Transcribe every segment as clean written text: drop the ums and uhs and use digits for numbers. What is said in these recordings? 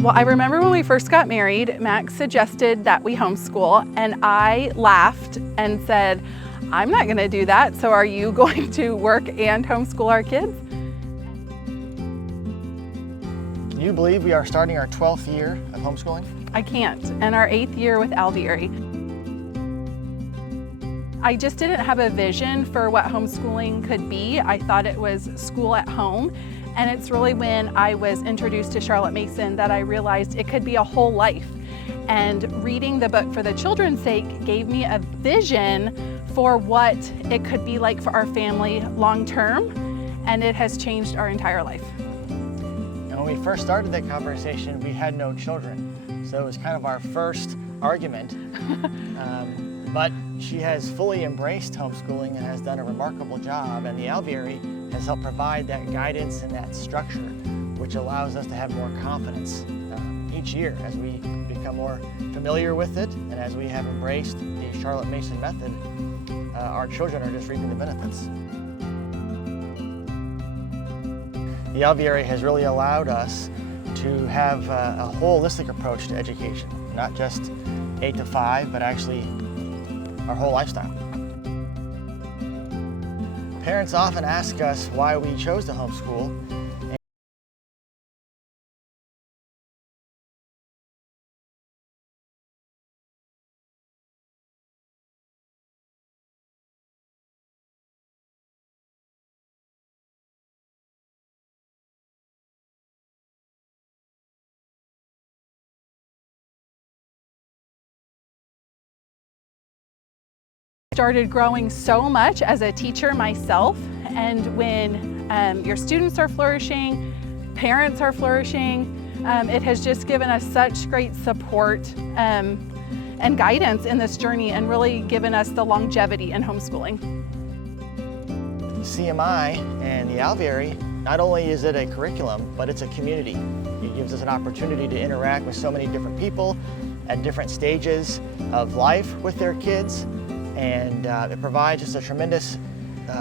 Well, I remember when we first got married, Max suggested that we homeschool, and I laughed and said, I'm not going to do that, so are you going to work and homeschool our kids? Can you believe we are starting our 12th year of homeschooling? I can't, and our 8th year with Alveary. I just didn't have a vision for what homeschooling could be. I thought it was school at home, and it's really when I was introduced to Charlotte Mason that I realized it could be a whole life. And reading the book For the Children's Sake gave me a vision for what it could be like for our family long term, and it has changed our entire life. And when we first started that conversation, we had no children, so it was kind of our first argument. But she has fully embraced homeschooling and has done a remarkable job, and the Alveary has helped provide that guidance and that structure, which allows us to have more confidence each year as we become more familiar with it, and as we have embraced the Charlotte Mason method, our children are just reaping the benefits. The Alveary has really allowed us to have a holistic approach to education, not just 8 to 5, but actually our whole lifestyle. Parents often ask us why we chose to homeschool. Started growing so much as a teacher myself, and when your students are flourishing, parents are flourishing, it has just given us such great support and guidance in this journey, and really given us the longevity in homeschooling. CMI and the Alveary, not only is it a curriculum, but it's a community. It gives us an opportunity to interact with so many different people at different stages of life with their kids. And it provides just a tremendous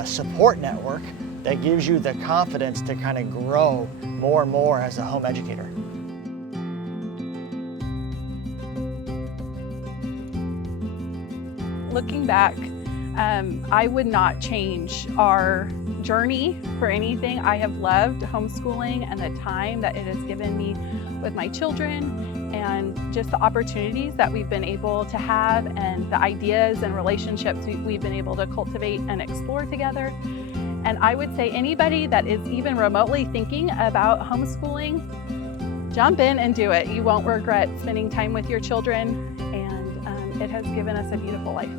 support network that gives you the confidence to kind of grow more and more as a home educator. Looking back, I would not change our journey for anything. I have loved homeschooling and the time that it has given me with my children, and just the opportunities that we've been able to have, and the ideas and relationships we've been able to cultivate and explore together. And I would say anybody that is even remotely thinking about homeschooling, jump in and do it. You won't regret spending time with your children, and it has given us a beautiful life.